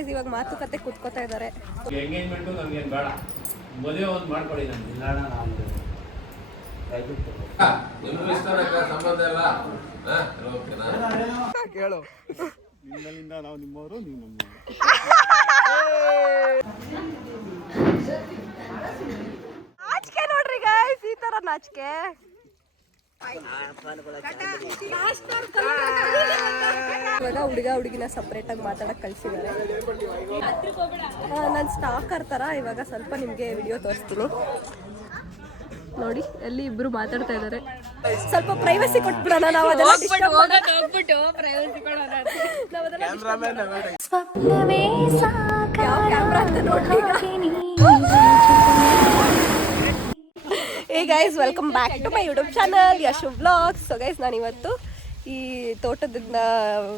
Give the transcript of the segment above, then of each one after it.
ಇವಾಗ ಮಾತುಕತೆ ಕೂತ್ಕೋತಾ ಇದ್ದಾರೆ. ಎಂಗೇಜ್ಮೆಂಟ್ ನಮ್ಗೆ ಬೇಡ, ಮದುವೆ ಒಂದು ಮಾಡ್ಕೊಳ್ಳಿ. ನಮ್ಗೆ ಇಲ್ಲ ಅಣ್ಣ, ನಾವು ನಿಮ್ಗೂ ಇಷ್ಟ ಸಂಬಂಧ ಇಲ್ಲ ಕೇಳು. ನಿಮ್ಮಲ್ಲಿಂದ ನಾವು ನಿಮ್ಮವರು, ನೀವು ನಮ್ಮವರು. ನಾಚಿಕೆ ನೋಡ್ರಿ ಗೈಸ್, ಈ ತರ ನಾಚಿಕೆ. ಇವಾಗ ಹುಡುಗ ಹುಡುಗಿನ ಸಪ್ರೇಟ್ ಆಗಿ ಮಾತಾಡಕ್ ಕಳ್ಸಿದ್ದಾರೆ. ನಾನು ಸ್ಟಾಕರ್ ತರ ಇವಾಗ ಸ್ವಲ್ಪ ನಿಮ್ಗೆ ವಿಡಿಯೋ ತೋರಿಸ್ತೀನಿ ನೋಡಿ. ಅಲ್ಲಿ ಇಬ್ರು ಮಾತಾಡ್ತಾ ಇದ್ದಾರೆ. ಸ್ವಲ್ಪ ಪ್ರೈವಸಿ ಕೊಟ್ಬಿಡೋಣ ನಾವು. ಅದೆಲ್ಲ ಕ್ಯಾಮ್ರಾ ಅಂತ ನೋಡಿ. Hey guys, welcome back to my YouTube channel Yashu vlogs. So guys, ನಾನು ಇವತ್ತು ಈ ತೋಟದಿಂದ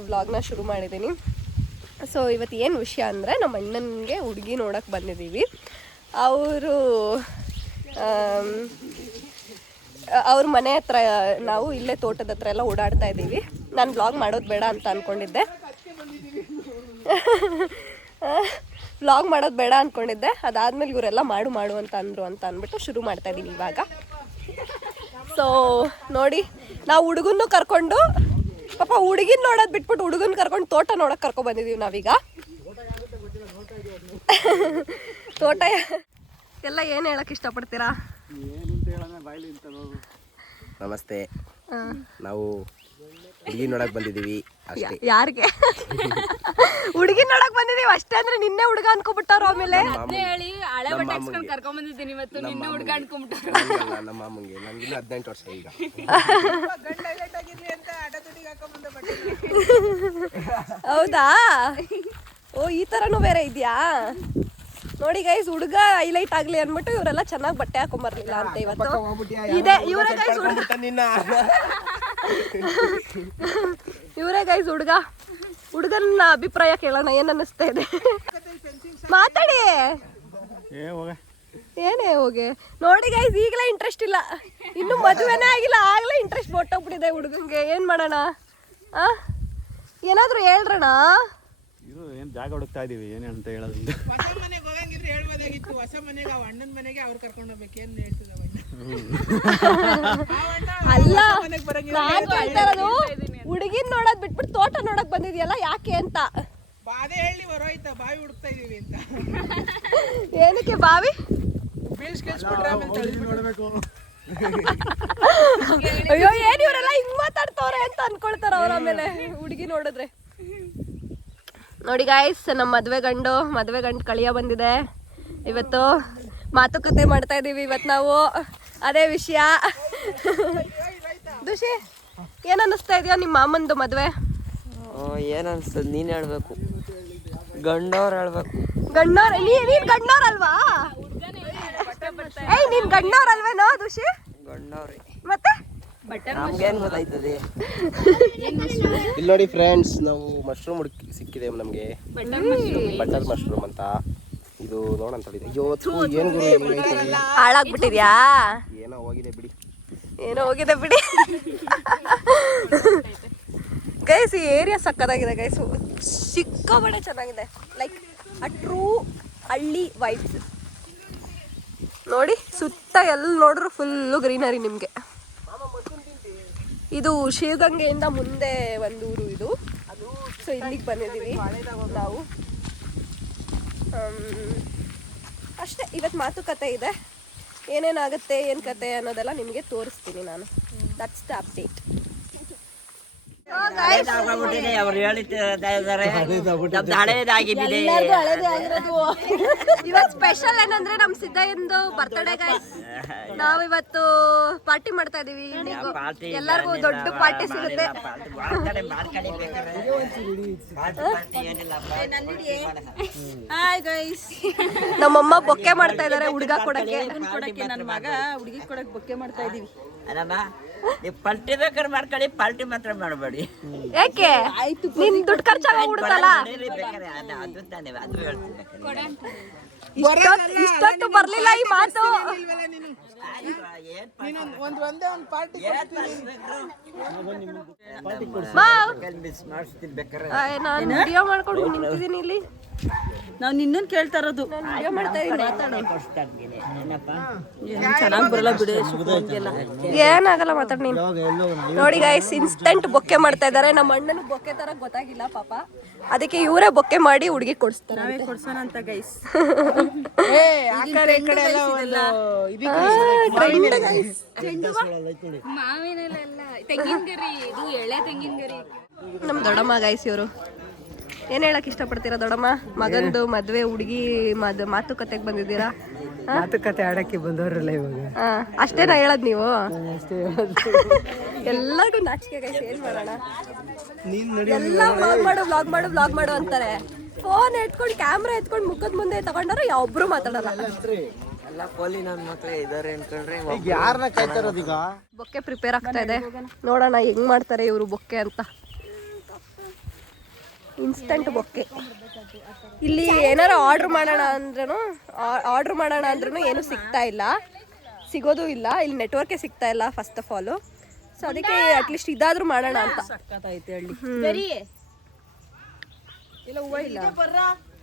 ವ್ಲಾಗ್ನ ಶುರು ಮಾಡಿದ್ದೀನಿ. ಸೊ ಇವತ್ತು ಏನು ವಿಷಯ ಅಂದರೆ, ನಮ್ಮ ಅಣ್ಣನಿಗೆ ಹುಡುಗಿ ನೋಡೋಕೆ ಬಂದಿದ್ದೀವಿ. ಅವರು ಅವ್ರ ಮನೆ ಹತ್ರ, ನಾವು ಇಲ್ಲೇ ತೋಟದ ಹತ್ರ ಎಲ್ಲ ಓಡಾಡ್ತಾ ಇದ್ದೀವಿ. ನಾನು ವ್ಲಾಗ್ ಮಾಡೋದು ಬೇಡ ಅಂತ ಅಂದ್ಕೊಂಡಿದ್ದೆ, ವ್ಲಾಗ್ ಮಾಡೋದು ಬೇಡ ಅಂದ್ಕೊಂಡಿದ್ದೆ. ಅದಾದಮೇಲೆ ಇವರೆಲ್ಲ ಮಾಡು ಅಂತ ಅಂದರು ಅಂತ ಅಂದ್ಬಿಟ್ಟು ಶುರು ಮಾಡ್ತಾ ಇದ್ದೀವಿ ಇವಾಗ. ಸೊ ನೋಡಿ, ನಾವು ಹುಡುಗನ್ನು ಕರ್ಕೊಂಡು, ಪಾಪ ಹುಡುಗಿನ ನೋಡೋದು ಬಿಟ್ಬಿಟ್ಟು ಹುಡುಗನ ಕರ್ಕೊಂಡು ತೋಟ ನೋಡೋಕೆ ಕರ್ಕೊಬಂದಿದ್ದೀವಿ ನಾವೀಗ. ತೋಟ ಎಲ್ಲ ಏನು ಹೇಳಕ್ಕೆ ಇಷ್ಟಪಡ್ತೀರಾ? ನಮಸ್ತೆ, ನಾವು ಹುಡುಗಿ ನೋಡಕ್ ಬಂದಿದ್ದೀವಿ ಅಷ್ಟೇ. ಯಾರಿಗೆ ಹುಡುಗಿ ನೋಡಕ್ ಬಂದಿದೀವಿ ಅಷ್ಟೇ ಅಂದ್ರೆ ನಿನ್ನೆ ಹುಡುಗ ಅನ್ಕೊಂಡ್ಬಿಟ್ಟಾರ. ಆಮೇಲೆ ಹೇಳಿ ಹಳೆ ಬಟ್ಟೆ ಹಾಕ್ಸ್ಕೊಂಡು ಕರ್ಕೊಂಡ್ ಬಂದಿದ್ದೀನಿ ಇವತ್ತು. ನಿನ್ನೆ ಹುಡುಗ ಅನ್ಕೊಂಡ್ಬಿಟ್ಟಾರ. ನಮ್ಮ ಮಾಮಂಗೆ, ನನ್ಗಿನ್ನ 18 ವರ್ಷ ಈಗ. ಹೌದಾ? ಓ, ಈ ತರನು ಬೇರೆ ಇದೆಯಾ? ನೋಡಿ ಗೈಸ್, ಹುಡುಗ ಹೈಲೈಟ್ ಆಗ್ಲಿ ಅನ್ಬಿಟ್ಟು ಇವರೆಲ್ಲ ಚೆನ್ನಾಗಿ ಬಟ್ಟೆ ಹಾಕೊಂಬರ್ಲಿಲ್ಲ ಅಂತ ಇವತ್ತು ಇದೆ. ಇವರೇ ಗೈಸ್ ಹುಡುಗನ ಅಭಿಪ್ರಾಯ ಕೇಳೋಣ, ಏನ್ ಅನ್ನಿಸ್ತಾ ಇದೆ? ಮಾತಾಡಿ. ಏನೇ ಹೋಗೆ ನೋಡಿ ಗೈಸ್, ಈಗಲೇ ಇಂಟ್ರೆಸ್ಟ್ ಇಲ್ಲ, ಇನ್ನು ಮದುವೆನೇ ಆಗಿಲ್ಲ, ಆಗ್ಲೇ ಇಂಟ್ರೆಸ್ಟ್ ಹೊಟ್ಟೋಗ್ಬಿಟ್ಟಿದೆ ಹುಡುಗಂಗೆ. ಏನ್ ಮಾಡೋಣ? ಏನಾದ್ರು ಹೇಳ್ರಣ. ಏನ್ ಜಾಗ ಹುಡುಕ್ತಾ ಇದೀವಿ, ಏನೇ ಅಂತ ಹೇಳೋದು. ಹೊಸ ಮನೆಗೆ ಹೋಗಂಗಿದ್ರೆ ಹೇಳ್ಬೋದಾಗಿತ್ತು. ಹೊಸ ಮನೆಗೆ ಅಣ್ಣನ ಮನೆಗೆ ಅವ್ರು ಕರ್ಕೊಂಡು ಹೋಗ್ಬೇಕು. ಏನ್ ಹೇಳ್ತಿದ್ದಾವ? ಅಲ್ಲ, ನಾನ್ ಕೇಳ್ತಾ ಇರೋದು ಹುಡುಗಿನ್ ನೋಡೋದ್ ಬಿಟ್ಬಿಟ್ಟು ತೋಟ ನೋಡಕ್ ಬಂದಿದ್ಯಲ್ಲ, ಯಾಕೆ ಅಂತ. ಬಾದೆ ಹೇಳಿ ಹೊರೋಯ್ತಾ, ಬಾವಿ ಹುಡುಕ್ತಾ ಇದೀವಿ ಅಂತ. ಏನಕ್ಕೆ ಬಾವಿ? ಅಯ್ಯೋ, ಏನ್ ಇವರೆಲ್ಲ ಹಿಂಗ್ ಮಾತಾಡ್ತವ್ರೆ ಅಂತ ಅನ್ಕೊಳ್ತಾರ ಅವ್ರ. ಆಮೇಲೆ ಹುಡುಗಿ ನೋಡಿದ್ರೆ ನೋಡಿ ಗಾಯ್ಸ್, ನಮ್ಮ ಮದ್ವೆ ಗಂಡು ಕಳಿಯ ಬಂದಿದೆ. ಇವತ್ತು ಮಾತುಕತೆ ಮಾಡ್ತಾ ಇದೀವಿ ಇವತ್ತು ನಾವು ಅದೇ ವಿಷಯ. ದುಷಿ, ಏನ್ ಅನ್ನಿಸ್ತಾ ಇದೆಯಾ ನಿಮ್ಮ ಮಾಮಂದು ಮದ್ವೆ? ಏನ್ ಅನ್ಸ್ತದ, ನೀನ್ ಹೇಳ್ಬೇಕು. ಗಂಡವ್ರು ಹೇಳ್ಬೇಕು. ಗಂಡವ್ರ? ನೀನ್ ಗಂಡವ್ರಲ್ವಾ? ಏಯ್, ನೀನ್ ಗಂಡವ್ರಲ್ವೇನೋ ದುಷಿ? ಗಂಡವ್ರಿ. ಮತ್ತೆ ನಮ್ಗೇನ್ ಗೊತ್ತಾಯ್ತದೆ? ಇಲ್ಲಿ ನೋಡಿ ಫ್ರೆಂಡ್ಸ್, ನಾವು ಮಶ್ರೂಮ್ ಸಿಕ್ಕಿದೆ ನಮಗೆ, ಬಟರ್ ಮಶ್ರೂಮ್ ಅಂತ. ಇದು ನೋಡೋಣ ತಡಿದೆ. ಅಯ್ಯೋ, ಏನ್ ಗುರು, ಹಾಳಾಗ್ಬಿಟ್ಟಿದ್ಯಾ? ಏನೋ ಹೋಗಿದೆ ಬಿಡಿ. ಗೈಸ್, ಈ ಏರಿಯಾ ಸಕ್ಕದಾಗಿದೆ ಗೈಸ್, ಸಿಕ್ಕಾಬಡೆ ಚೆನ್ನಾಗಿದೆ. ಲೈಕ್ ಅ ಟ್ರೂ ಹಳ್ಳಿ ವೈಬ್ಸ್. ನೋಡಿ, ಸುತ್ತ ಎಲ್ಲಿ ನೋಡ್ರು ಫುಲ್ಲು ಗ್ರೀನರಿ ನಿಮಗೆ. ಇದು ಶಿವಗಂಗೆಯಿಂದ ಮುಂದೆ ಒಂದು ಊರು ಇದು. ಸೊ ಇಲ್ಲಿಗೆ ಬಂದಿದ್ದೀವಿ ನಾವು ಅಷ್ಟೇ. ಇವತ್ತು ಮಾತುಕತೆ ಇದೆ, ಏನೇನಾಗುತ್ತೆ, ಏನು ಕತೆ ಅನ್ನೋದೆಲ್ಲ ನಿಮಗೆ ತೋರಿಸ್ತೀನಿ ನಾನು. That's the update. ಅವ್ರು ಹೇಳಿದ್ದಾರೆ ಹಳೇದಾಗಿದೆ. ಇವತ್ತು ಸ್ಪೆಷಲ್ ಏನಂದ್ರೆ ನಮ್ ಸಿದ್ದಯ್ಯಂದು ಬರ್ತಡೇ ಗೈಸ್. ನಾವ್ ಇವತ್ತು ಪಾರ್ಟಿ ಮಾಡ್ತಾ ಇದೀವಿ. ಎಲ್ಲರಿಗೂ ದೊಡ್ಡ ಪಾರ್ಟಿ ಸಿಗುತ್ತೆ. ಹಾಯ್ ಗೈಸ್, ನಮ್ಮಮ್ಮ ಬೊಕ್ಕೆ ಮಾಡ್ತಾ ಇದಾರೆ ಹುಡುಗ ಕೊಡಕ್ಕೆ. ನನ್ನ ಮಗ ಹುಡುಗಿ ಕೊಡಕ್ಕೆ ಬೊಕ್ಕೆ ಮಾಡ್ತಾ ಇದೀವಿ. ನೀವು ಪಲ್ಟಿ ಬೇಕಾದ್ರೆ ಮಾಡ್ಕೊಳ್ಳಿ, ಪಾಲ್ಟಿ ಮಾತ್ರ ಮಾಡಬೇಡಿ. ಯಾಕೆ ನಿನ್ ದುಡ್ಡು ಖರ್ಚಾಗೋಗ್ಬಿಡುತ್ತಲ್ಲ. ಬೇಕಾದ್ರೆ ಅದು ತಾನೇ, ಅದು ಹೇಳ್ತೀನಿ ಬೇಕಾದ್ರೆ. ಇಷ್ಟೊತ್ತು ಬರ್ಲಿಲ್ಲ ಈ ಮಾತು. ಮಾಡಿಸ್ತೀನಿ ಬೇಕಾದ್ರೆ. ನಾನು ವಿಡಿಯೋ ಮಾಡ್ಕೊಂಡು ನಿಂತಿದ್ದೀನಿ ಇಲ್ಲಿ. ನಾವು ನಿನ್ನನ್ ಕೇಳ್ತಾ ಇರೋದು. ವಿಡಿಯೋ ಮಾಡ್ತಾ ಇದೀನಿ, ಮಾತಾಡು. ಚೆನ್ನಾಗಿ ಬರಲ್ಲ ಬಿಡಿ. ಏನಾಗಲ್ಲ, ಮಾತಾಡ್ ನೀನು. ನೋಡಿ ಗೈಸ್, ಇನ್ಸ್ಟೆಂಟ್ ಬೊಕ್ಕೆ ಮಾಡ್ತಾ ಇದಾರೆ. ನಮ್ಮ ಅಣ್ಣನ ಬೊಕ್ಕೆ ತರ ಗೊತ್ತಾಗಿಲ್ಲ ಪಾಪ, ಅದಕ್ಕೆ ಇವರೇ ಬೊಕ್ಕೆ ಮಾಡಿ ಹುಡುಗಿ ಕೊಡಿಸ್ತಾರೆ. ನಾವೇ ಕೊಡ್ಸೋಣ ಅಂತ ಗೈಸ್. ಮಾವಿನಲ್ಲೆಲ್ಲ ತೆಂಗಿನ ಗರಿ, ಇದು ಎಳೆ ತೆಂಗಿನ ಗರಿ. ನಮ್ ದೊಡ್ಡಮ್ಮ ಗೈಸ್ ಇವರು. ಏನ್ ಹೇಳಕ್ ಇಷ್ಟಪಡ್ತೀರಾ ದೊಡ್ಡಮ್ಮ? ಮಗಂದು ಮದ್ವೆ ಹುಡುಗಿ ಮಾತುಕತೆಗೆ ಬಂದಿದ್ದೀರಾ? ಮಾತುಕತೆ ಆಡಕ್ಕೆ ಬಂದವರಲ್ಲ ಇವಾಗ. ಅಷ್ಟೇನಾ ಹೇಳದ್ ನೀವು? ಎಲ್ಲರಿಗೂ ನಾಚಿಕೆ ಗೈಸ್, ಏನ್ ಮಾಡೋಣ? ಎಲ್ಲ ವ್ಲಾಗ್ ಮಾಡು ಅಂತಾರೆ. ಫೋನ್ ಎತ್ಕೊಂಡು ಕ್ಯಾಮ್ರಾ ಎತ್ಕೊಂಡು ಮುಖದ ಮುಂದೆ ತಗೊಂಡ್ರೆ ಒಬ್ರು ಮಾತಾಡಲ್ಲ. ಎಲ್ಲ ಪೋಲಿ ನನ್ನ ಮಕ್ಳೇ ಇದಾರೆ ಅನ್ಕೊಂಡ್ರೆ ಯಾರನ್ನ ಕಾಯ್ತಾ ಇರೋದೀಗ? ಬೊಕ್ಕೆ ಪ್ರಿಪೇರ್ ಆಗ್ತಾ ಇದೆ, ನೋಡೋಣ ಹೆಂಗ್ ಮಾಡ್ತಾರೆ ಇವರು ಬೊಕ್ಕೆ ಅಂತ. Instant bouquet. ಇಲ್ಲಿ ಏನಾರು ಆರ್ಡ್ರ್ ಮಾಡೋಣ ಅಂದ್ರೂ ಏನು ಸಿಗ್ತಾ ಇಲ್ಲ, ಸಿಗೋದು ಇಲ್ಲ. ಇಲ್ಲಿ ನೆಟ್ವರ್ಕೇ ಸಿಗ್ತಾ ಇಲ್ಲ ಫಸ್ಟ್ ಆಫ್ ಆಲು. ಸೊ ಅದಕ್ಕೆ ಅಟ್ಲೀಸ್ಟ್ ಇದಾದ್ರೂ ಮಾಡೋಣ ಅಂತ.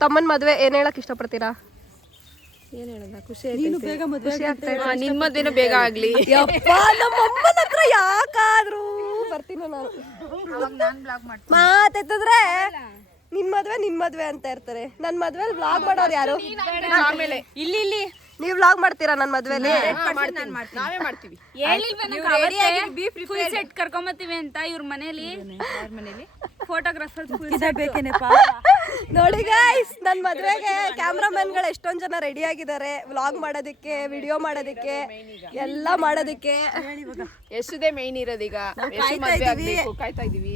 ತಮ್ಮನ ಮದ್ವೆ ಏನ್ ಹೇಳಕ್ ಇಷ್ಟಪಡ್ತೀರಾ? ಏನ್ ಹೇಳಲ್ಲ, ಖುಷಿ ಆಗ್ತಾ ಇದೆ. ನಿನ್ ಮದ್ವೆನೂ ಬೇಗ ಆಗ್ಲಿ. ಯಪ್ಪ, ನಮ್ಮ ಅಮ್ಮನ ಹತ್ರ ಯಾಕಾದ್ರೂ ಬರ್ತೀನಿ ನಾನು. ಮಾತೆತ್ತಿದ್ರೆ ನಿನ್ ಮದ್ವೆ ಅಂತ ಇರ್ತಾರೆ. ನನ್ ಮದ್ವೆಲಿ ವ್ಲಾಗ್ ಮಾಡೋರು ಯಾರು? ಇಲ್ಲಿ ನೀವ್ ವ್ಲಾಗ್ ಮಾಡ್ತೀರಾ ನನ್ ಮದ್ವೆಲಿ? ನಾವೇ ಮಾಡ್ತೀವಿ. ಫುಲ್ ಸೆಟ್ ಕರ್ಕೊಂಬತ್ತೀವಿ ಅಂತ ಇವ್ರ ಮನೇಲಿ ಫೋಟೋಗ್ರಾಫರ್ ಬೇಕೇನೆಪ್ಪ. ನೋಡಿ ಗೈಸ್, ನನ್ ಮದ್ವೆಗೆ ಕ್ಯಾಮ್ರಾಮನ್ ಗಳು ಎಷ್ಟೊಂದ್ ಜನ ರೆಡಿ ಆಗಿದ್ದಾರೆ, ವ್ಲಾಗ್ ಮಾಡೋದಕ್ಕೆ, ವಿಡಿಯೋ ಮಾಡೋದಕ್ಕೆ, ಎಲ್ಲ ಮಾಡೋದಕ್ಕೆ. ಎಷ್ಟುದೇ ಮೇನ್ ಇರೋದೀಗ. ಕಾಯ್ತಾ ಇದೀವಿ.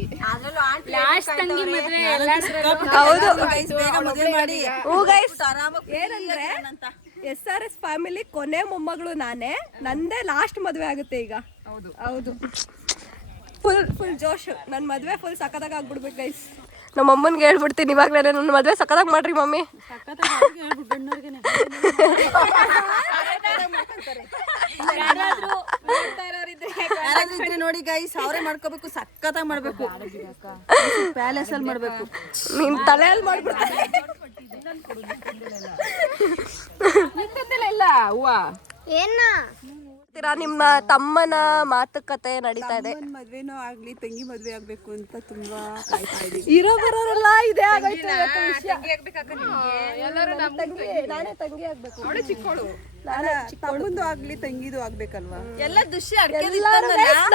ಲಾಸ್ಟ್ ತಂಗಿ ಮದ್ವೆ ಹೌದು. ಹೂ ಗೈಸ್, ಏನಂದ್ರೆ SRS ಫ್ಯಾಮಿಲಿ ಕೊನೆ ಮೊಮ್ಮಗಳು ನಾನೇ. ನಂದೇ ಲಾಸ್ಟ್ ಮದ್ವೆ ಆಗುತ್ತೆ ಈಗ. ಹೌದು, ಫುಲ್ ಜೋಶ್. ನನ್ನ ಮದ್ವೆ ಫುಲ್ ಸಖತ್ತಾಗ ಆಗ್ಬಿಡ್ಬೇಕು ಗೈಸ್. ನಮ್ಮ ಅಮ್ಮನ್ಗೆ ಹೇಳ್ಬಿಡ್ತೀನಿ ಇವಾಗಲೇ, ನನ್ನ ಮದ್ವೆ ಸಖತ್ತಾಗಿ ಮಾಡ್ರಿ ಮಮ್ಮಿ. ನೋಡಿ ಗೈಸ್, ಅವರೇ ಮಾಡ್ಕೋಬೇಕು, ಸಖತ್ತಾಗಿ ಮಾಡ್ಬೇಕು, ಪ್ಯಾಲೇಸ್ ಅಲ್ಲಿ ಮಾಡ್ಬೇಕು. ನಿನ್ ತಲೆಯಲ್ಲಿ ಮಾಡ್ಬಿಡ್ತಾರೆ. ನಿಮ್ಮ ತಮ್ಮನ ಮಾತುಕತೆ ನಡೀತಾ ಇದೆ. ಮದ್ವೆನೂ ಆಗ್ಲಿ, ತಂಗಿ ಮದ್ವೆ ಆಗ್ಬೇಕು ಅಂತ ತುಂಬಾ ಇರೋ ಬರೋರೆಲ್ಲ ಇದೇ ಆಗೋಯ್ತು ಇವತ್ತು ವಿಷಯ. ನಾನೇ ತಂಗಿ ಆಗ್ಬೇಕು, ತಮ್ಮಂದು ಆಗ್ಲಿ ತಂಗಿದು ಆಗ್ಬೇಕಲ್ವಾ? ಎಲ್ಲ ದುಷ್ಯ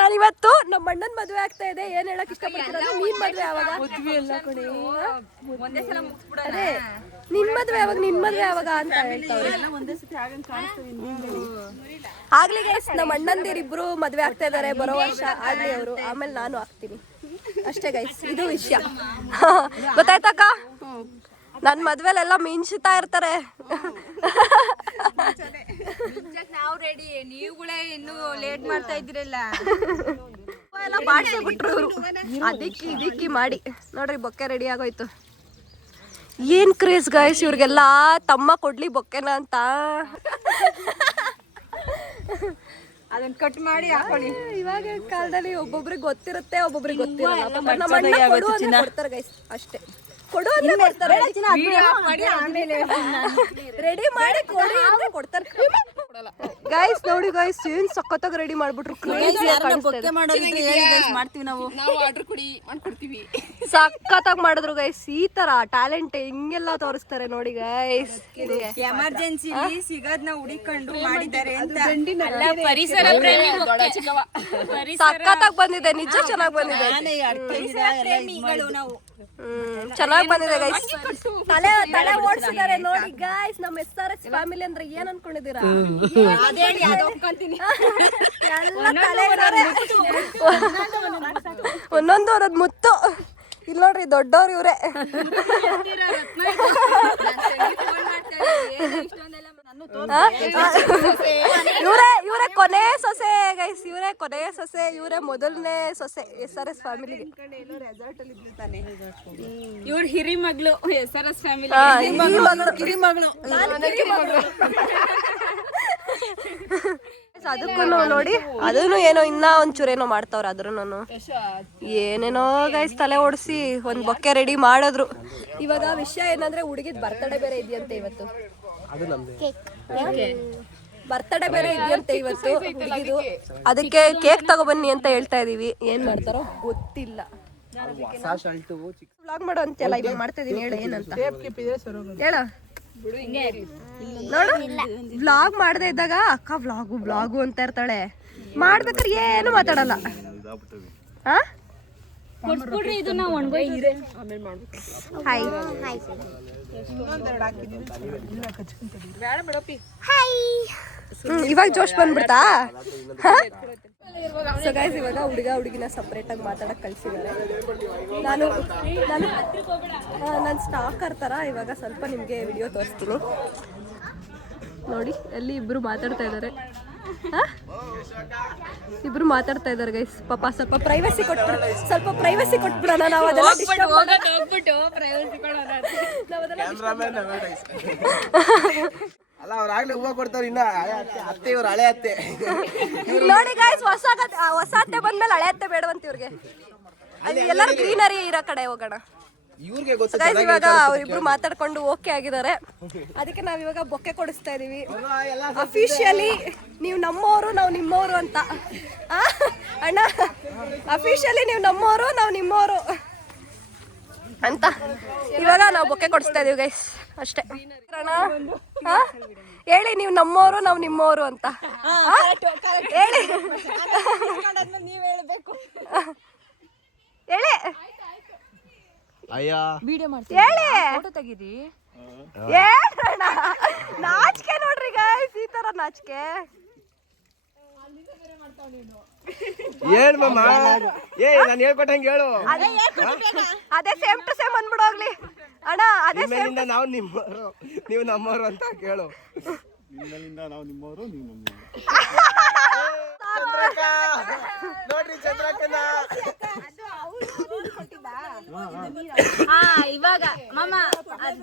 ನಾನು ಇವತ್ತು ನಮ್ಮ ಅಣ್ಣನ ಮದ್ವೆ ಆಗ್ತಾ ಇದೆ. ಏನ್ ಹೇಳಕ್ ಇಷ್ಟಪಡ್ತೀರ? ನೀನ್ ಮದ್ವೆ ಯಾವಾಗ? ಒಂದೇ ಸಲ ಮುಗಿಸ್ಬಿಡ. ಅದೇ ನಿನ್ ಮದ್ವೆ ಯಾವಾಗ ಅಂತ ಹೇಳ್ತಾವ್ರೆ. ಆಗ್ಲಿ ಗೈಸ್, ನಮ್ಮ ಅಣ್ಣಂದಿರಿಬ್ರು ಮದ್ವೆ ಆಗ್ತಾ ಇದಾರೆ, ಬರೋ ವರ್ಷ ಆಗ್ಲಿ ಅವರು, ಆಮೇಲೆ ನಾನು ಆಗ್ತೀನಿ ಅಷ್ಟೇ ಗೈಸ್. ಇದು ವಿಷಯ. ಗೊತ್ತಾಯ್ತಕ್ಕ? ನನ್ ಮದ್ವೆಲೆಲ್ಲ ಮಿಂಚುತ್ತಾ ಇರ್ತಾರೆ. ನಾವು ರೆಡಿ, ನೀವುಗಳೇ ಇನ್ನು ಲೇಟ್ ಮಾಡ್ತಾ ಇದ್ರಲ್ಲ. ಎಲ್ಲ ಮಾಡ್ಸೇಬಿಟ್ರು ಇವರು, ಅದಕ್ಕೆ ಮಾಡಿ. ನೋಡ್ರಿ, ಬೊಕ್ಕೆ ರೆಡಿ ಆಗೋಯ್ತು. ಏನ್ ಕ್ರೇಜ್ ಗೈಸ್ ಇವ್ರಿಗೆಲ್ಲ, ತಮ್ಮ ಕೊಡ್ಲಿ ಬೊಕ್ಕೆನ ಅಂತ. ಅದನ್ನ ಕಟ್ ಮಾಡಿ ಹಾಕೊಳ್ಳಿ. ಇವಾಗ ಕಾಲದಲ್ಲಿ ಒಬ್ಬೊಬ್ರಿಗೆ ಗೊತ್ತಿರುತ್ತೆ, ಒಬ್ಬೊಬ್ರಿಗೆ ಗೊತ್ತಿರಲ್ಲ. ನಮ್ಮ ಅಣ್ಣ ಕೊಡು ಅಂದ್ರೆ ಕೊಡ್ತಾರೆ ಗೈಸ್, ಅಷ್ಟೇ. ಕೊಡು ಅಂದ್ರೆ ಕೊಡ್ತಾರೆ, ರೆಡಿ ಮಾಡಿ ಕೊಡಿ ಅಂದ್ರೆ ಕೊಡ್ತಾರೆ ಗೈಸ್. ನೋಡಿ ಗೈಸ್, ಏನ್ ಸಖತ್ತಾಗಿ ರೆಡಿ ಮಾಡ್ಬಿಟ್ರು. ಮಾಡ್ತೀವಿ ನಾವು ಆರ್ಡರ್ ಕೊಡಿ, ಮಾಡ್ಕೊಡ್ತೀವಿ. ಸಖತ್ತಾಗಿ ಮಾಡಿದ್ರು ಗೈಸ್. ಈ ತರ ಟ್ಯಾಲೆಂಟ್ ಹಿಂಗೆಲ್ಲ ತೋರಿಸ್ತಾರೆ ನೋಡಿ ಗೈಸ್. ಎಮರ್ಜೆನ್ಸಿ ಸಿಗೋದ್ನ ಹುಡಿಕೊಂಡು ಮಾಡಿದ್ದಾರೆ ಅಂತ. ಪರಿಸರ ಪ್ರೇಮಿ ಸಖತ್ತಾಗಿ ಬಂದಿದೆ, ನಿಜ ಚೆನ್ನಾಗಿ ಬಂದಿದೆ. ನಾವು ಚೆನ್ನಾಗಿ ಬಂದಿದೆ ಗೈಸ್. ತಲೆ ಓಡಿಸಿದ್ದಾರೆ ನೋಡಿ ಗೈಸ್. ನಮ್ಮ SRS ಫ್ಯಾಮಿಲಿ ಅಂದ್ರೆ ಏನ್ ಅನ್ಕೊಂಡಿದ್ದೀರಾ? ಒಂದೊಂದು ಮುತ್ತು. ಇಲ್ಲಿ ನೋಡ್ರಿ, ದೊಡ್ಡವ್ರು ಇವ್ರೆ. ನನ್ನ ಇವರೇ ಕೊನೆ ಸೊಸೆ ಗೈಸ್, ಇವರೇ ಕೊನೆ ಸೊಸೆ, ಇವರೇ ಮೊದಲನೇ ಸೊಸೆ SRS ಫ್ಯಾಮಿಲಿಗೆ. ಇವ್ರ ಹಿರಿ ಮಗಳು SRS ಫ್ಯಾಮಿಲಿ. ಅದಕ್ಕೂ ನೋಡಿ, ಅದನ್ನು ಏನೋ ಇನ್ನ ಒಂಚೂರೇನೋ ಮಾಡ್ತಾವ್ರ. ಅದ್ರೂ ಏನೇನೋ ಗೈಸ್ ತಲೆ ಓಡಿಸಿ ಒಂದ್ ಬೊಕ್ಕೆ ರೆಡಿ ಮಾಡಿದ್ರು. ಇವಾಗ ವಿಷಯ ಏನಂದ್ರೆ ಹುಡುಗಿದ್ ಬರ್ತಡೇ ಬೇರೆ ಇದೆಯಂತೆ ಇವತ್ತು. ಬರ್ತಡೇ ಬೇರೆ ಇದೆಯಂತೆ ಇವತ್ತು ಹುಡುಗಿದು. ಅದಕ್ಕೆ ಕೇಕ್ ತಗೊಬನ್ನಿ ಅಂತ ಹೇಳ್ತಾ ಇದೀವಿ. ಏನ್ ಮಾಡ್ತಾರೋ ಗೊತ್ತಿಲ್ಲ. ವ್ಲಾಗ್ ಮಾಡೋ ಅಂತೆಲ್ಲ ಇವಾಗ ಮಾಡ್ತಾ ಇದೀನಿ. ಹೇಳ ಏನಂತ ಹೇಳ ನೋಡು. ವ್ಲಾಗ್ ಮಾಡದೇ ಇದ್ದಾಗ ಅಕ್ಕ ವ್ಲಾಗು ಅಂತ ಇರ್ತಾಳೆ, ಮಾಡ್ಬೇಕಾದ್ರೆ ಏನು ಮಾತಾಡಲ್ಲ. ಕೊಡ್ಸ್ಬಿಡ್ರಿ ಇದನ್ನ ಒಣಗೋಯ್ತು. ಹಾಯ್ ಇವಾಗ ಜೋಶ್ ಬಂದ್ಬಿಡ್ತಾ. ಸೊ ಗೈಸ್ ಇವಾಗ ಹುಡುಗಿನ ಸಪ್ರೇಟ್ ಆಗಿ ಮಾತಾಡಕ್ ಕಳ್ಸಿದ್ದಾರೆ. ನಾನು ಸ್ಟಾಕರ್ ತರ ಇವಾಗ ಸ್ವಲ್ಪ ನಿಮ್ಗೆ ವಿಡಿಯೋ ತೋರಿಸ್ತೀನಿ ನೋಡಿ. ಅಲ್ಲಿ ಇಬ್ರು ಮಾತಾಡ್ತಾ ಇದ್ದಾರೆ. ಇಬ್ರು ಮಾತಾಡ್ತಾ ಇದ್ದಾರೆ ಗೈಸ್. ಪಾಪ ಸ್ವಲ್ಪ ಪ್ರೈವಸಿ ಕೊಟ್ಬಿಡೋಣ ನಾವು. ಅದೆಲ್ಲ ಅಲ್ಲ ಅವ್ರಾಗ್ಲೇ ಹೂವ ಕೊಡ್ತಾರ. ಇನ್ನ ಅತ್ತೆ ಇವ್ರ ಹಳೆ ಅತ್ತೆ ನೋಡಿ ಗೈಸ್, ಹೊಸ ಅತ್ತೆ ಬಂದ್ಮೇಲೆ ಹಳೆ ಅತ್ತೆ ಬೇಡವಂತ ಇವ್ರಿಗೆ. ಅಲ್ಲಿ ಎಲ್ಲರೂ ಗ್ರೀನರಿ ಇರೋ ಕಡೆ ಹೋಗೋಣ. ಇವ್ರಿಗೆ ಗೊತ್ತ. ಇವಾಗ ಅವ್ರಿಬ್ರು ಮಾತಾಡ್ಕೊಂಡು ಓಕೆ ಆಗಿದ್ದಾರೆ. ಅದಕ್ಕೆ ನಾವ್ ಇವಾಗ ಬೊಕ್ಕೆ ಕೊಡಿಸ್ತಾ ಇದೀವಿ. ಅಫಿಷಿಯಲಿ ನೀವು ನಮ್ಮವರು, ನಾವು ನಿಮ್ಮವರು ಅಂತ. ಅಣ್ಣ ಅಫಿಷಿಯಲಿ ನೀವು ನಮ್ಮವರು, ನಾವು ನಿಮ್ಮವರು ಅಂತ ಇವಾಗ ನಾವು ಬೊಕ್ಕೆ ಕೊಡಿಸ್ತಾ ಇದೀವಿ ಗೈಸ್. ಅಷ್ಟೇ. ಹೇಳಿ ನೀವು ನಮ್ಮವರು, ನಾವು ನಿಮ್ಮವರು ಅಂತ ಹೇಳಿ. ಹೇಳಿ ಅಯ್ಯ ಹೇಳಿ. ಹೇಳೋಣ. ನಾಚಿಕೆ ನೋಡ್ರಿ ಗೈಸ್, ಈ ತರ ನಾಚಿಕೆ. ಏನ್ ಮಮ್ಮ, ನಾನು ಹೇಳ್ಕೊಟ್ಟಂಗೆ ಹೇಳು. ಅದೇ ಸೇಮ್ ಟು ಸೇಮ್ ಅಂದ್ಬಿಡೋಗ್ಲಿ ಅಣ್ಣ. ಅದೇ ನಿಮ್ಮೇಲಿಂದ ನಾವು ನಿಮ್ಮವರು, ನೀವು ನಮ್ಮವರು ಅಂತ ಕೇಳು. ನಿಮ್ಮಲ್ಲಿಂದ ನಾವು ನಿಮ್ಮವರು, ನೀವು ನಮ್ಮವರು. ನೋಡ್ರಿ ಚಂದ್ರಕ್ಕನ. ಇವಾಗ ಮಾಮ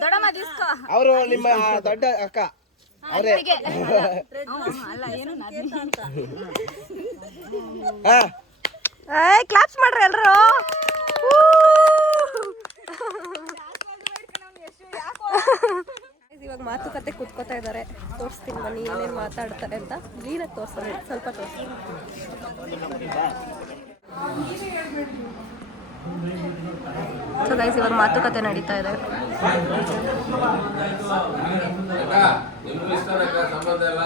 ದೊಡ್ಡಮ್ಮ ದಿಸ್ಕೋ. ಅವರು ನಿಮ್ಮ ದೊಡ್ಡ ಅಕ್ಕ ಅವರೇ. ಕ್ಲಾಪ್ಸ್ ಮಾಡ್ರಿ ಎಲ್ರು. ಇವಾಗ ಮಾತುಕತೆ ಕೂತ್ಕೋತಾ ಇದ್ದಾರೆ. ತೋರಿಸ್ತೀನಿ ಬನ್ನಿ ಏನೇನು ಮಾತಾಡ್ತಾರೆ ಅಂತ. ಕ್ಲೀನಾಗಿ ತೋರಿಸ್ತಾರೆ, ಸ್ವಲ್ಪ ತೋರಿಸ್ತೀನಿ. ಸೊ ಗೈಸ್ ಇವಾಗ ಮಾತುಕತೆ ನಡೀತಾ ಇದೆ. ಸಂಬಂಧ ಎಲ್ಲ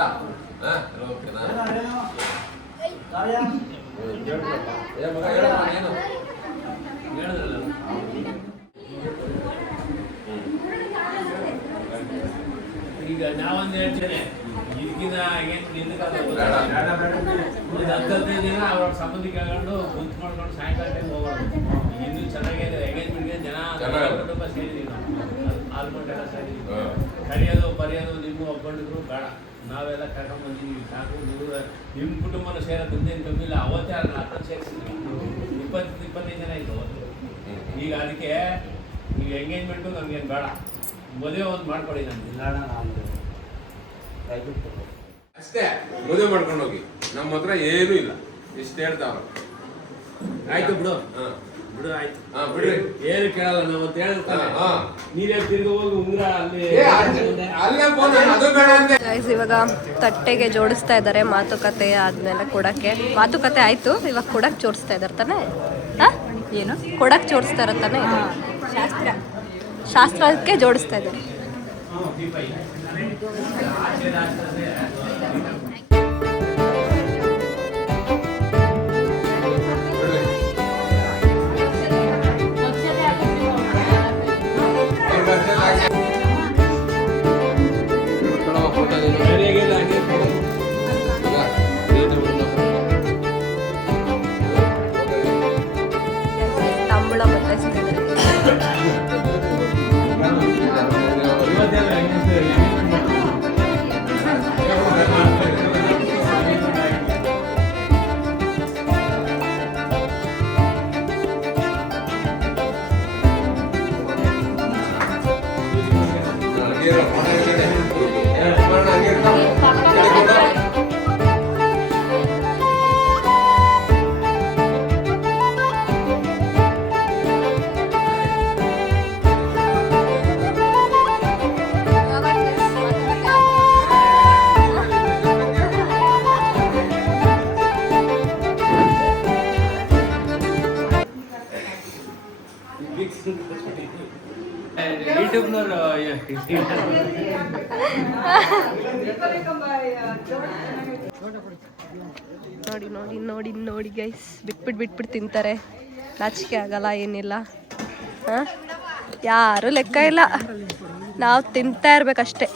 ಈಗ ನಾವೊಂದು ಹೇಳ್ತೇನೆ, ಇದಕ್ಕಿಂತ ಒಂದು 10-15 ದಿನ ಅವ್ರ ಸಂಬಂಧಿಕ ಹಾಕೊಂಡು ಕುಂತ್ ಮಾಡ್ಕೊಂಡು ಸಾಯಂಕಾಲ ಟೈಮ್ ಹೋಗೋದು. ಇನ್ನೂ ಚೆನ್ನಾಗಿದೆ ಎಂಗೇಜ್ಮೆಂಟ್ಗೆ ಜನ ಕುಟುಂಬ ಸೇರಿದೀವಿ ನಾವು. ಆಲ್ಮೋಸ್ಟ್ ಎಲ್ಲ ಸೇರಿದೀವಿ. ಕರೆಯೋದು ಬರೆಯೋದು ನಿಮ್ಮ ಒಪ್ಕೊಂಡಿದ್ರು ಬೇಡ, ನಾವೆಲ್ಲ ಕರ್ಕೊಂಡು ಬಂದಿದ್ದೀವಿ ಸಾಕು. ನಿಮ್ಮ ಕುಟುಂಬನ ಸೇರೋದಂತೇನು ಕಮ್ಮಿ ಇಲ್ಲ. ಅವತ್ತೇ ಅರ್ಥ ಸೇರಿಸಿದ್ವಿ. 20-25 ಜನ ಇತ್ತು ಅವತ್ತು. ಈಗ ಅದಕ್ಕೆ ಈಗ ಎಂಗೇಜ್ಮೆಂಟು ನಮ್ಗೇನು ಬೇಡ, ಮದುವೆ ಒಂದು ಮಾಡ್ಕೊಡಿ. ನಮ್ಗೆ ಅಷ್ಟೇ, ಮದುವೆ ಮಾಡ್ಕೊಂಡು ಹೋಗಿ. ನಮ್ಮ ಹತ್ರ ಏನೂ ಇಲ್ಲ, ಇಷ್ಟು ಹೇಳ್ತಾವ. ಆಯ್ತು ಬಿಡು, ಬಿಡು ಆಯ್ತು. ಬಿಡ್ರಿ, ಏನು ಕೇಳಲ್ಲ ನಾವು ಅಂತ ಹೇಳ್ತಾನೆ. ನೀವೇ ತಿರ್ಗಿ ಹೋಗಿ ಉಂಗ್ರ ಅಲ್ಲೇ ಫೋನ್ ಅದು ಬೇಡ ಅಂದೆ. ಇವಾಗ ತಟ್ಟೆಗೆ ಜೋಡಿಸ್ತಾ ಇದ್ದಾರೆ. ಮಾತುಕತೆ ಆದ್ಮೇಲೆ ಕೊಡಕ್ಕೆ. ಮಾತುಕತೆ ಆಯ್ತು, ಇವಾಗ ಕೊಡಕ್ ಜೋಡಿಸ್ತಾ ಇದಾರೆ ತಾನೆ. ಏನು ಕೊಡಕ್ ಜೋಡಿಸ್ತಾ ಇರತ್ತಾನೆ. ಶಾಸ್ತ್ರಕ್ಕೆ ಜೋಡಿಸ್ತಾ ಇದ್ದಾರೆ. ತಾಂಬೂಲ ಬದಲಾಯಿಸಿದ್ದಾರೆ. ಯೂಟ್ಯೂಬ್ನವ್ರು ನೋಡಿ ನೋಡಿ ನೋಡಿ ನೋಡಿ ಗೈಸ್ ಬಿಟ್ಬಿಟ್ಟು ತಿಂತಾರೆ, ನಾಚಿಕೆ ಆಗಲ್ಲ ಏನಿಲ್ಲ. ಹಾಂ, ಯಾರು ಲೆಕ್ಕ ಇಲ್ಲ, ನಾವು ತಿಂತಾ ಇರ್ಬೇಕಷ್ಟೇ.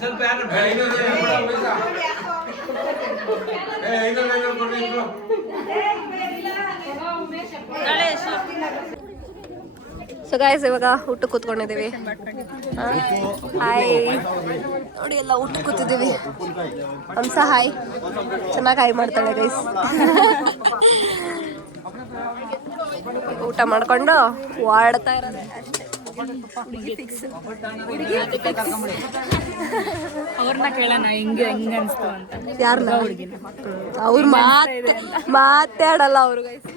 ಸ್ವಲ್ಪ ಸೊ ಗಾಯ್ಸ್ ಇವಾಗ ಊಟ ಕೂತ್ಕೊಂಡಿದ್ದೀವಿ. ಹಾಯ್ ನೋಡಿ, ಎಲ್ಲ ಊಟ ಕೂತಿದ್ದೀವಿ. ಹಂಸ ಹಾಯ್, ಚೆನ್ನಾಗಿ ಹಾಯ್ ಮಾಡ್ತಾಳೆ ಗೈಸ್. ಊಟ ಮಾಡ್ಕೊಂಡು ಓಡ್ತಾ ಇರೋದೆ ಅಷ್ಟೇ. ಅವ್ರನ್ನ ಕೇಳೋಣ ಹೆಂಗೆ ಅನ್ಸ್ತು ಅಂತ. ಯಾರನ್ನ? ಅವ್ರು ಮಾತಾಡಲ್ಲ ಅವರು ಗೈಸ್.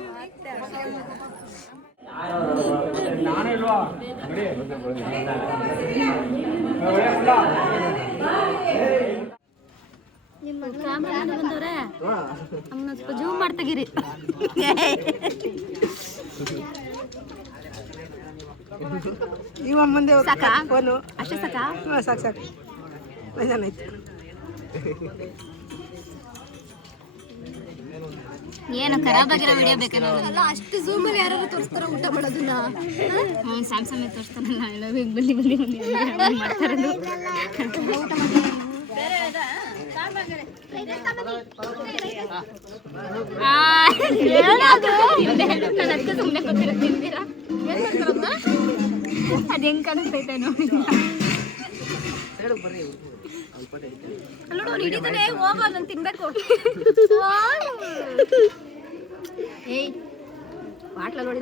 ನಿಮ್ಮ ಕ್ಯಾಮ್ರಾಮನ್ ಬಂದವ್ರೆ, ಅಮ್ಮನ ಸ್ವಲ್ಪ ಜೂಮ್ ಮಾಡ್ತಾಗಿರಿ. ಇವ ಮುಂದೆ ಸಾಕಾ? ಫೋನು ಅಷ್ಟೇ ಸಾಕಾ? ಸಾಕು ಸಾಕು ಆಯ್ತು. ಏನು ಖರಾಬ್ ಆಗಿರೋ ವಿಡಿಯೋ ಬೇಕಲ್ಲ? ಅಷ್ಟು ಝೂಮ್ ಅಲ್ಲಿ ಯಾರು ತೋರಿಸ್ತಾರ ಊಟ ಮಾಡೋದನ್ನ? ಸ್ಯಾಮ್ಸಂಗ್ ತೋರಿಸ್ತಾನಲ್ಲ, ಎಲ್ಲ ಬನ್ನಿ ಬನ್ನಿ ಬನ್ನಿ ಮಾಡ್ತಾರದು. ಸುಮ್ಮನೆ ಗೊತ್ತಿರ ಅದು ಹೆಂಗ್ ಕಾಣಿಸ್ತೈತೆ ನೋಡಿ. ಹೋಗೋ ನಾನು ತಿನ್ಬೇಕು. ಏಯ್ ಬಾಟ್ಲ ನೋಡಿ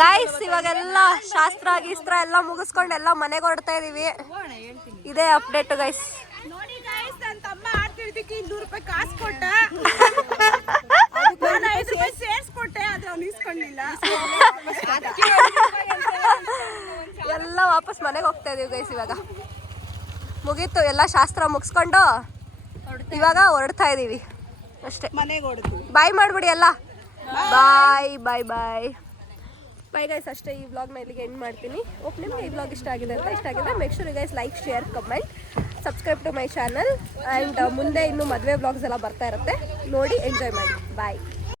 ಗಾಯ್ಸ್. ಇವಾಗೆಲ್ಲ ಶಾಸ್ತ್ರ ಗೀಸ್ತ್ರ ಎಲ್ಲ ಮುಗಿಸ್ಕೊಂಡು ಎಲ್ಲ ಮನೆಗೆ ಹೊರಡ್ತಾ ಇದೀವಿ. ಇದೇ ಅಪ್ಡೇಟ್ ಗೈಸ್. ನೋಡಿ ಗೈಸ್, ನನ್ನ ತಮ್ಮ ಆಡ್ತಿದ್ದಕ್ಕೆ 200 ರೂಪಾಯಿ ಕಾಸು ಕೊಟ್ಟ, 5 ರೂಪಾಯಿ ಸೇರಿಸ್ಕೊಟ್ಟೆ, ಆದ್ರೆ ಅವ್ನು ಇಸ್ಕೊಂಡಿಲ್ಲ. ಎಲ್ಲ ವಾಪಸ್ ಮನೆಗೆ ಹೋಗ್ತಾ ಇದೀವಿ ಗೈಸ್. ಇವಾಗ ಮುಗೀತು, ಎಲ್ಲ ಶಾಸ್ತ್ರ ಮುಗಿಸ್ಕೊಂಡು ಇವಾಗ ಹೊರಡ್ತಾ ಇದೀವಿ ಅಷ್ಟೇ. ಮನೆಗೆ ಹೊಡ್ತು. ಬಾಯ್ ಮಾಡ್ಬಿಡಿ ಎಲ್ಲ. ಬಾಯ್ ಬಾಯ್ ಬಾಯ್ ಬಾಯ್ ಗೈಸ್. ಅಷ್ಟೇ, ಈ ವ್ಲಾಗ್ನ ಇಲ್ಲಿಗೆ ಎಂಡ್ ಮಾಡ್ತೀನಿ. ಓಕೆ, ನಿಮಗೆ ಈ ವ್ಲಾಗ್ ಇಷ್ಟ ಆಗಿದೆ ಅಂತ ಇಷ್ಟ ಆಗಿದೆ make sure you guys like, share, comment, subscribe to my channel. And ಮುಂದೆ ಇನ್ನೂ ಮದುವೆ ವ್ಲಾಗ್ಸ್ ಎಲ್ಲ ಬರ್ತಾ ಇರುತ್ತೆ, ನೋಡಿ ಎಂಜಾಯ್ ಮಾಡಿ. ಬಾಯ್.